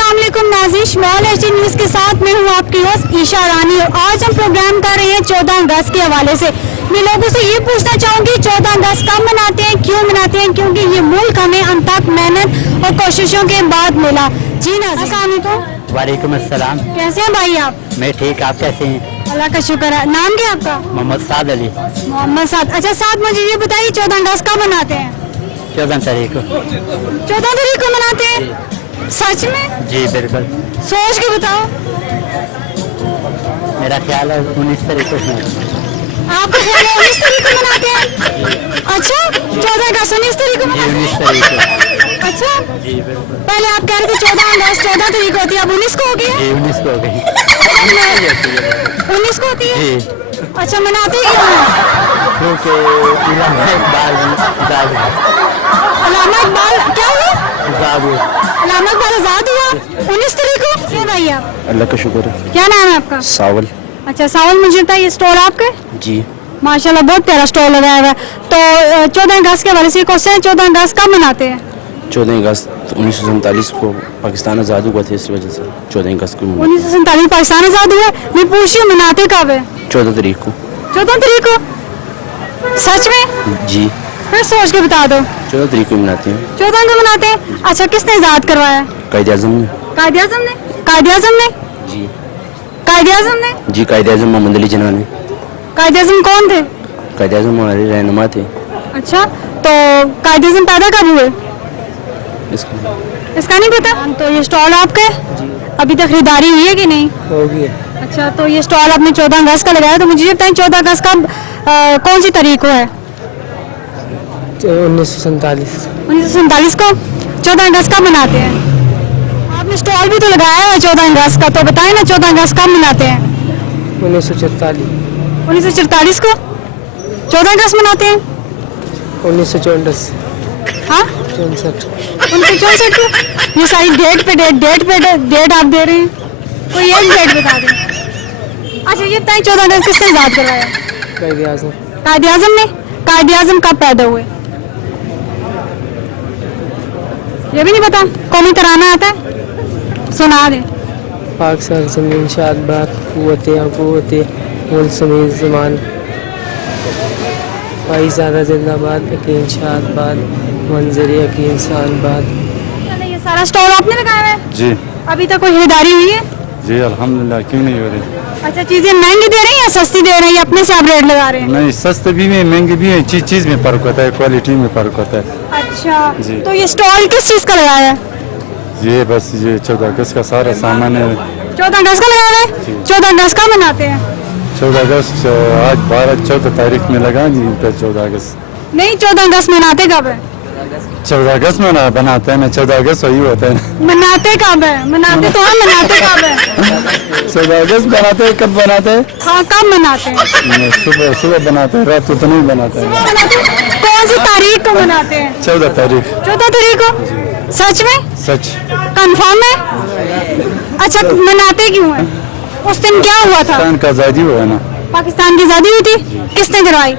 अस्सलाम वालेकुम नाज़रीन, स्मॉल एचडी न्यूज़ के साथ मैं हूँ आपकी होस्ट ईशा रानी। और आज हम प्रोग्राम कर रहे हैं 14 अगस्त के हवाले से। मैं लोगों से ये पूछना चाहूँगी 14 अगस्त कब मनाते हैं, क्यों मनाते हैं, क्योंकि ये मुल्क हमें अनथक मेहनत और कोशिशों के बाद मिला। जी नाज़रीन, अस्सलाम वालेकुम। वालेकुम अस्सलाम। कैसे हैं भाई आप? मैं ठीक, आप कैसे हैं? अल्लाह का शुक्र है। नाम क्या आपका? मोहम्मद साद अली। मोहम्मद साद। अच्छा साद, मुझे ये बताइए 14 अगस्त कब मनाते हैं? 14 तारीख को। 14 तारीख को मनाते हैं? सच में? जी बिल्कुल। सोच के बताओ। मेरा ख्याल है 19 तारीख को। आपका ख्याल है 19 तारीख को मनाते हैं? अच्छा, 14 अगस्त 19 तारीख को जी मनाते 19 तारीख को। हैं? अच्छा, जी बिल्कुल। पहले आप कह रहे थे 14 अगस्त 14 तारीख को होती है, अब 19 को हो गई है? जी 19 को हो गई। 19 को होती है? जी, अच्छा, मनाते क्यों हैं? क्योंकि इलामा इकबाल आज़ाद अल्लामा इकबाल क्या हुआ? हुआ। अल्लामा इकबाल आजाद हुआ 19 तारीख को? क्या भाई आप? अल्लाह का शुक्र है। क्या नाम है आपका? सावल। अच्छा सावल, मुझे बताइए ये स्टॉल आपका है? जी माशाल्लाह बहुत प्यारा स्टॉल लगाया हुआ है। तो 14 अगस्त के हवाले से क्वेश्चन है, 14 अगस्त कब मनाते हैं? 14 अगस्त 1947 को पाकिस्तान आज़ाद हुआ था, इस वजह से 14 अगस्त को 1947 पाकिस्तान आजाद हुआ। मैं पूछ रही हूँ मनाते कब है? 14 तारीख को। 14 तारीख को? सच में? जी फिर सोच के बता दो। 14 तारीख को मनाते हैं। 14 को मनाते हैं? अच्छा, किसने आजाद करवाया? कायदे आज़म ने। कायदे आज़म ने? कायदे आज़म ने? जी कायदे आज़म ने? जी कायदे आज़म मोहम्मद अली जिन्ना ने। कायदे आज़म कौन थे? कायदे आज़म हमारे रहनुमा थे। अच्छा, तो कायदे आज़म पैदा कब हुए? इसका इसका नहीं पता। तो ये स्टॉल आपका है? अभी तक खरीदारी हुई है कि नहीं? होगी। अच्छा, तो ये स्टॉल आपने 14 अगस्त का लगाया, तो मुझे ये बताएं 14 अगस्त कब कौन सी तारीख को है? 1947। 1947 को। 14 अगस्त कब मनाते हैं? आपने स्टॉल भी तो लगाया है 14 अगस्त का, तो बताएं ना 14 अगस्त कब मनाते हैं? 1944। 1944 को 14 अगस्त मनाते हैं? 1964। हाँ, 64। 1964 को। ये सारी डेट पे डेट आप दे रहे हैं, कोई एक डेट बता दें। अच्छा ये बताएं 14 अगस्त किसने आजाद करवाया? कायदे आज़म। कायदे आज़म ने? कायदे आज़म कब पैदा हुए? ये भी नहीं पता। कौमी तराना आता है? सुना दे। पाक सर ज़मीन शाद बात कुव्वते अक़ुव्वते मुल्क समीज़ ज़मान भाई ज़्यादा जिंदाबाद यकीन शाद बाद मंजर यकीन साल बाद। ये सारा स्टॉल आपने लगाया है? जी अभी तक कोई खरीदारी हुई है? जी अल्हम्दुलिल्लाह, क्यों नहीं हो रही? अच्छा, चीजें महंगी दे रही हैं या सस्ती दे रहे हैं, या अपने से आप रेट लगा रहे हैं? नहीं, सस्ते भी हैं महंगे भी हैं, चीज़ में फ़र्क होता है, क्वालिटी में फ़र्क होता है। अच्छा, जी। तो ये स्टॉल किस चीज का लगाया है? ये बस ये 14 अगस्त का सारा सामान है। 14 अगस्त का लगाया है? 14 अगस्त का मनाते हैं? 14 अगस्त आज 14 तारीख में लगा जी पे 14 अगस्त। नहीं, 14 अगस्त मनाते कब है? 14 अगस्त में ना बनाते हैं ना, 14 अगस्त वही होता है ना। मनाते कब है? मनाते तो हम मनाते कब है? 14 अगस्त बनाते हैं, कब बनाते हैं? हाँ, कब मनाते हैं? सुबह बनाते हैं, रात को तो नहीं बनाते हैं। मनाते हैं? कौन सी तारीख को मनाते हैं? 14 तारीख। 14 तारीख को? सच में? सच। कंफर्म है? अच्छा, मनाते क्यों है? उस दिन क्या हुआ था? पाकिस्तान का आज़ादी हुआ ना, पाकिस्तान की आजादी हुई थी? किसने करवाई?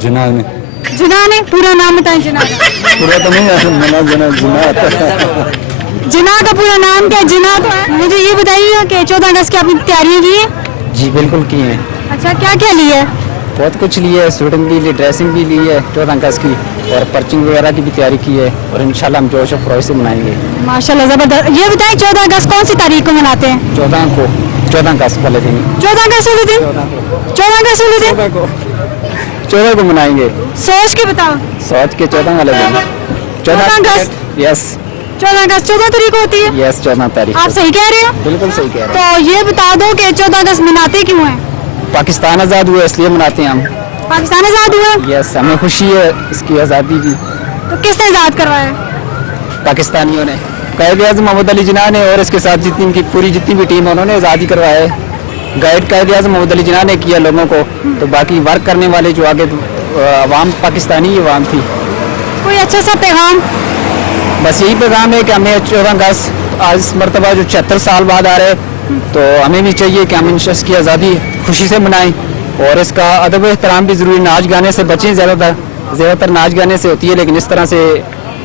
जिन्ना ने। जिन्ना ने? पूरा नाम बताएं जिन्ना का। पूरा तो नहीं है, मना जिन्ना आता है। जिन्ना का पूरा नाम क्या? जिन्ना तो है। मुझे ये बताइए कि 14 अगस्त की आपने तैयारियां की है? जी बिल्कुल की है। अच्छा, क्या क्या लिया है? बहुत कुछ ली है, शूटिंग भी ली, ड्रेसिंग भी ली है 14 अगस्त की, और पर्चिंग वगैरह की भी तैयारी की है, और इंशाल्लाह हम जोश और खरोश से मनाएंगे। माशाल्लाह जबरदस्त। ये बताएं 14 अगस्त कौन सी तारीख को मनाते हैं? 14 अगस्त वाले दिन। 14 अगस्त वाले दिन? 14 अगस्त वाले दिन 14 को मनाएंगे। सोच के बताओ। सोच के 14 वाले दिन। 14 अगस्त? यस 14 अगस्त 14 तारीख को होती है? यस 14 तारीख आप को। सही कह रहे हो? बिल्कुल सही कह रहे हैं। तो ये बता दो कि 14 अगस्त मनाते क्यों हैं? पाकिस्तान आज़ाद हुआ इसलिए मनाते हैं हम। पाकिस्तान आजाद हुआ? यस, हमें खुशी है इसकी आज़ादी की। तो किसने आजाद करवाया? पाकिस्तानियों ने, कायदे आज़म मोहम्मद अली जिन्ना ने, और इसके साथ जितनी भी टीम है उन्होंने आज़ादी करवाया है। गाइड कायदे आज़म मोहम्मद अली जिन्ना ने किया लोगों को, तो बाकी वर्क करने वाले जो आगे अवाम पाकिस्तानी अवाम थी। कोई अच्छा सा पैगाम? बस यही पैगाम है कि हमें 14 अगस्त आज इस मरतबा जो 76 साल बाद आ रहे, तो हमें भी चाहिए कि हम इन शख्स की आज़ादी खुशी से मनाएं, और इसका अदब एहतराम भी ज़रूरी। नाच गाने से बचें, ज़्यादातर नाच गाने से होती है, लेकिन इस तरह से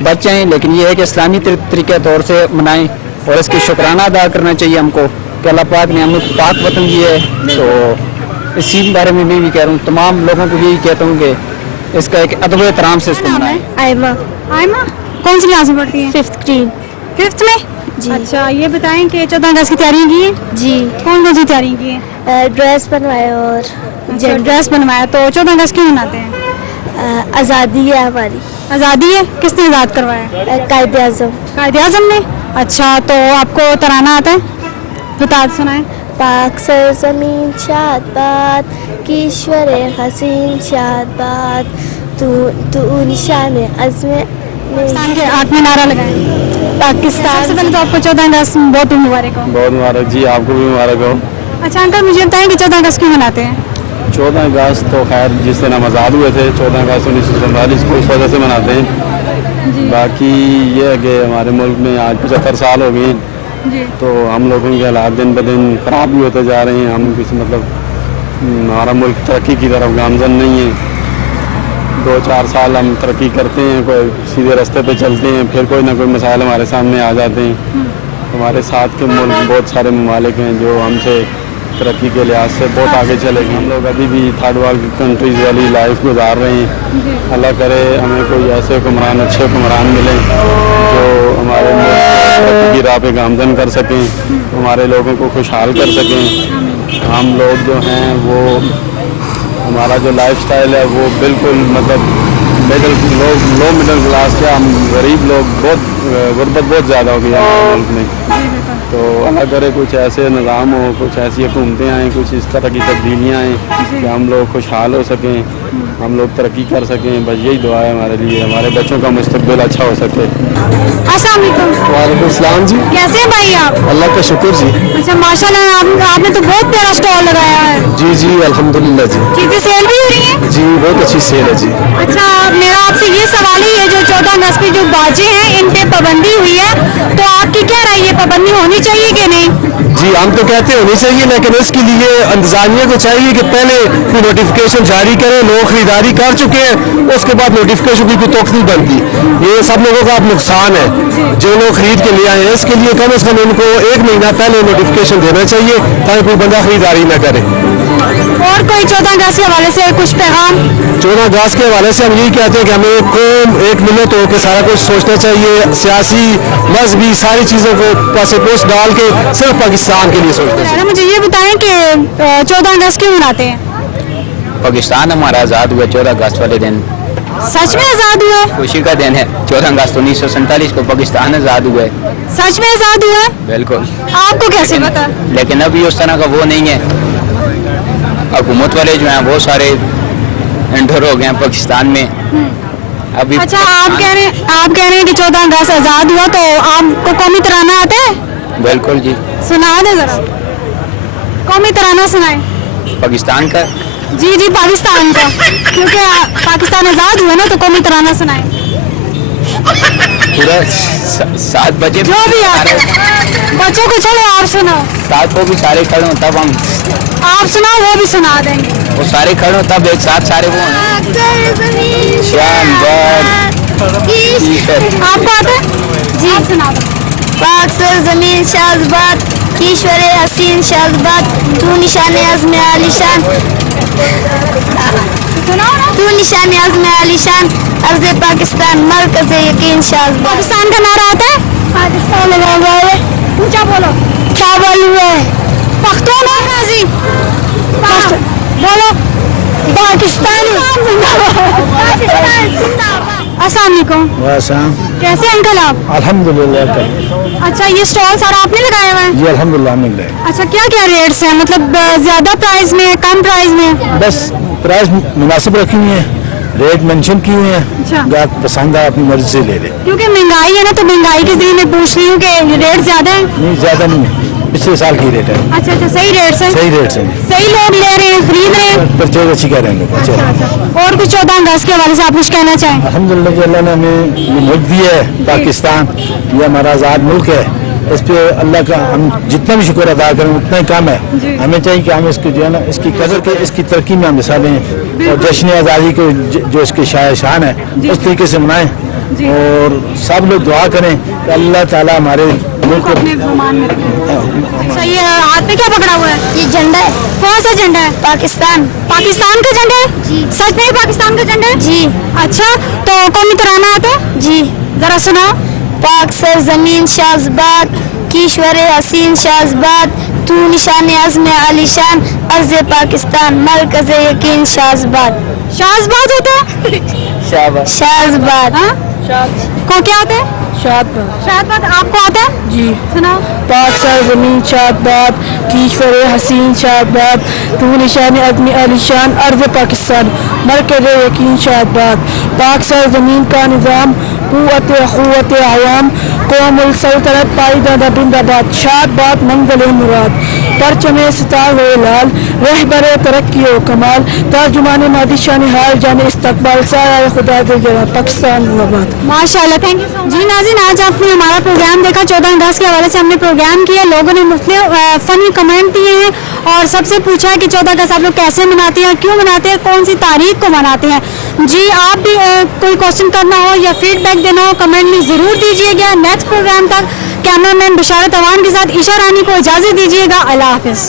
बच जाएँ। लेकिन ये है कि इस्लामी तरीके तौर से मनाएं, اور اس کی شکرانہ ادا کرنا چاہیے ہم کو کہ اللہ پاک نے ہمیں پاک وطن دیا ہے. تو اسی بارے میں بھی کہہ رہا ہوں, تمام لوگوں کو یہی کہتا ہوں کہ اس کا ایک ادب و احترام سے اس کو منائیں. آئمہ. آئمہ کون سی کلاس میں پڑھتی ہیں؟ 5th grade. 5th میں. جی. اچھا یہ بتائیں کہ 14 اگست کی تیاریاں کی ہیں؟ جی. کون کون سی تیاریاں کی ہیں؟ ڈریس بنوائے اور ڈریس بنوایا. تو 14 اگست کیوں مناتے ہیں؟ آزادی ہے ہماری. آزادی ہے. کس نے آزاد کروایا؟ قائد اعظم. قائد اعظم نے. اچھا تو آپ کو ترانہ آتا ہے؟ بتا سنائیں. پاک سرزمین شاد باد کیشور حسین شاد باد تو نشان عزم پاکستان کے 8 میں نعرہ لگائیں. سب پاکستان. سے پہلے تو آپ کو 14 اگست بہت مبارک ہو. بہت مبارک جی, آپ کو بھی مبارک ہو. اچھا انکل مجھے بتائیں کہ 14 اگست کیوں مناتے ہیں؟ 14 اگست تو خیر جس دن ہم آزاد ہوئے تھے 14 اگست 1947 کو اس وجہ سے مناتے ہیں. باقی یہ ہے کہ ہمارے ملک میں آج 75 سال ہو گئے ہیں, جی. تو ہم لوگوں کے حالات دن بدن خراب بھی ہوتے جا رہے ہیں. ہم کسی مطلب ہمارا ملک ترقی کی طرف گامزن نہیں ہے. 2-4 سال ہم ترقی کرتے ہیں, کوئی سیدھے راستے پہ چلتے ہیں, پھر کوئی نہ کوئی مسائل ہمارے سامنے آ جاتے ہیں. ہمارے ساتھ کے ملک بہت سارے ممالک ہیں جو ہم سے ترقی کے لحاظ سے بہت آگے چلے گئے. ہم لوگ ابھی بھی تھرڈ ورلڈ کنٹریز والی لائف گزار رہے ہیں. اللہ کرے ہمیں کوئی ایسے حکمران, اچھے حکمران ملیں جو ہمارے ملک ترقی کی راہ پہ گامزن کر سکیں, ہمارے لوگوں کو خوشحال کر سکیں. ہم لوگ جو ہیں وہ ہمارا جو لائف سٹائل ہے وہ بالکل مطلب لو مڈل کلاس کے, ہم غریب لوگ, بہت غربت بہت زیادہ ہو گئی ہے ہمارے ملک میں. تو اللہ کرے کچھ ایسے نظام ہو, کچھ ایسی حکومتیں آئیں, کچھ اس طرح کی تبدیلیاں آئیں کہ ہم لوگ خوشحال ہو سکیں, ہم لوگ ترقی کر سکیں. بس یہی دعا ہے ہمارے لیے, ہمارے بچوں کا مستقبل اچھا ہو سکے. السلام علیکم. وعلیکم السلام جی. کیسے ہیں بھائی آپ؟ اللہ کا شکر جی. اچھا ماشاء اللہ آپ نے تو بہت پیارا اسٹال لگایا ہے. جی جی الحمدللہ جی. چیزیں سیل بھی ہو رہی ہیں؟ جی بہت اچھی سیل ہے جی. اچھا میرا آپ سے یہ سوال ہی ہے, جو 14 اگست کی جو باجے ہیں ان پہ پابندی ہوئی ہے, تو آپ کی کیا رائے ہے, پابندی ہونی چاہیے کہ نہیں؟ جی ہم تو کہتے ہونی چاہیے, لیکن اس کے لیے انتظامیہ کو چاہیے کہ پہلے کوئی نوٹیفکیشن جاری کریں. لوگ خریداری کر چکے ہیں, اس کے بعد نوٹیفکیشن کی کوئی توقع نہیں بنتی. یہ سب لوگوں کا اب نقصان ہے. جو لوگ خرید کے لے آئے ہیں اس کے لیے کم از کم ان کو 1 مہینہ پہلے نوٹیفکیشن دینا چاہیے تاکہ کوئی بندہ خریداری نہ کرے. اور کوئی 14 اگست کے حوالے سے کچھ پیغام؟ 14 اگست کے حوالے سے ہم یہی کہتے ہیں کہ ہمیں قوم ایک ملت ہو کے سارا کچھ سوچنا چاہیے. سیاسی مذہبی ساری چیزوں کو پاسے پوسٹ ڈال کے صرف پاکستان کے لیے سوچنا چاہیے. مجھے یہ بتائیں کہ 14 اگست کیوں مناتے ہیں؟ پاکستان ہمارا آزاد ہوا 14 اگست والے دن. سچ میں آزاد ہوا ہے؟ خوشی کا دن ہے. 14 اگست 1947 کو پاکستان آزاد ہوا ہے. سچ میں آزاد ہوا ہے؟ بالکل. آپ کو کیسے پتا؟ لیکن ابھی اس طرح کا وہ نہیں ہے. حکومت والے جو ہیں وہ سارے انٹر ہو گئے ہیں پاکستان میں ابھی. اچھا آپ کہہ رہے ہیں کہ 14 اگست آزاد ہوا, تو آپ کو قومی ترانہ آتا ہے؟ بالکل جی. سنا دیں ذرا, قومی ترانہ سنائیں. پاکستان کا. جی جی پاکستان کا, کیونکہ پاکستان آزاد ہوا نا, تو قومی ترانہ سنائیں. پورا 7 بجے جو بھی آتا ہے, بچوں کو چلو آپ سناؤ. 7 کو بھی سارے کھڑے ہوں تب ہم, آپ سناؤ وہ بھی سنا دیں گے. وہ سارے کھڑے ہوں تب ایک ساتھ سارے وہ ہیں. شان باد آپ کو آتا ہے؟ جی آپ سنا دو. پاک سرزمین شاد باد کیشور حسین شاد باد تو نشان عزم علی شان تو نشان عزم علی شان عرض پاکستان مرکز یقین شاد باد. پاکستان کا نعرہ آتا ہے؟ پاکستان اونچا بولو. کیا بولوں میں پختون اور غازی بولو. پاکستان. السلام علیکم. کیسے ہیں انکل آپ؟ الحمدللہ. اچھا یہ اسٹال سارا آپ نے لگایا ہوا ہے؟ جی الحمدللہ مل رہے ہیں. اچھا کیا کیا ریٹس ہیں, مطلب زیادہ پرائز میں, کم پرائز میں؟ بس پرائز مناسب رکھی ہوئی ہیں, ریٹ مینشن کیے ہوئے ہیں. اچھا. جو آپ پسند ہے اپنی مرضی سے لے لیں. کیونکہ مہنگائی ہے نا, تو مہنگائی کے ذریعے میں پوچھ رہی ہوں کہ ریٹ زیادہ ہے. نہیں زیادہ نہیں ہے, پچھلے سال کی ریٹ ہے. اچھا اچھا صحیح ریٹس ہیں. صحیح ریٹ سے صحیح لوگ لے رہے ہیں, خرید رہے ہیں. پرچیز اچھی کر رہے ہیں لوگ. اچھا. اور کچھ 14 اگست کے حوالے سے آپ کچھ کہنا چاہیں؟ الحمدللہ کہ اللہ نے ہمیں یہ ملک دیا ہے پاکستان, یہ ہمارا آزاد ملک ہے. اس پہ اللہ کا ہم جتنا بھی شکر ادا کریں اتنا ہی کم ہے. ہمیں چاہیے کہ ہم اس کی جو ہے نا اس کی قدر کے اس کی ترقی میں ہم حصہ لیں, اور جشن آزادی کو جو اس کی شان ہے اس طریقے سے منائیں. जी। और सब लोग दुआ करें कि अल्लाह ताला हमारे मुल्क को अपने फरमान में रखें। अच्छा, ये हाथ में क्या पकड़ा हुआ है? ये झंडा है कौन सा झंडा है? पाकिस्तान। पाकिस्तान का झंडा है? जी। सच में पाकिस्तान का झंडा है? जी अच्छा, तो कौमी तराना आता है? जी। जरा सुनाओ। पाक सर जमीन शाज़बाद कीश्वर हसीन शाज़बाद तू निशान आज़म आलिशान अर्ज़ पाकिस्तान मरकज़ यकीन शाज़बाद। शाहबाद होता है? शाज़बाद। हाँ? को क्या आता है? शाहबाद आपको आता है? जी। सुनाओ। पाक सर जमीन शादबाद कीश्वर हसीन शादबाद तू निशान आज़म आलिशान अर्ज़ पाकिस्तान मरकज़ यकीन शादबाद। पाक सर जमीन का निज़ाम क़ुव्वत अख़ुव्वत अवाम क़ौमुल सल्तनत पायदाद बिंदाबाद शादबाद मंगल मुराद परचम सितार व लाल रहबर तरक्की व कमाल तर्जुमान मादी शान हाल जान इस्तकबाल साया खुदा दिल जलाल पाकिस्तान जिंदाबाद। माशाल्लाह, थैंक यू सो मच। जी नाज़रीन, आज आपने हमारा प्रोग्राम देखा। 14 अगस्त के हवाले से हमने प्रोग्राम किया। लोगों ने मुख्तलिफ फनी कमेंट दिए हैं और सबसे पूछा है कि 14 अगस्त आप लोग कैसे मनाते हैं, क्यों मनाते हैं, कौन सी तारीख को मनाते हैं। जी, आप भी कोई क्वेश्चन करना हो या फीडबैक देना हो, कमेंट में ज़रूर दीजिएगा। नेक्स्ट प्रोग्राम तक कैमरामैन बिशारत अवान के साथ ईशा रानी को इजाज़त दीजिएगा। अल्लाह हाफिज़।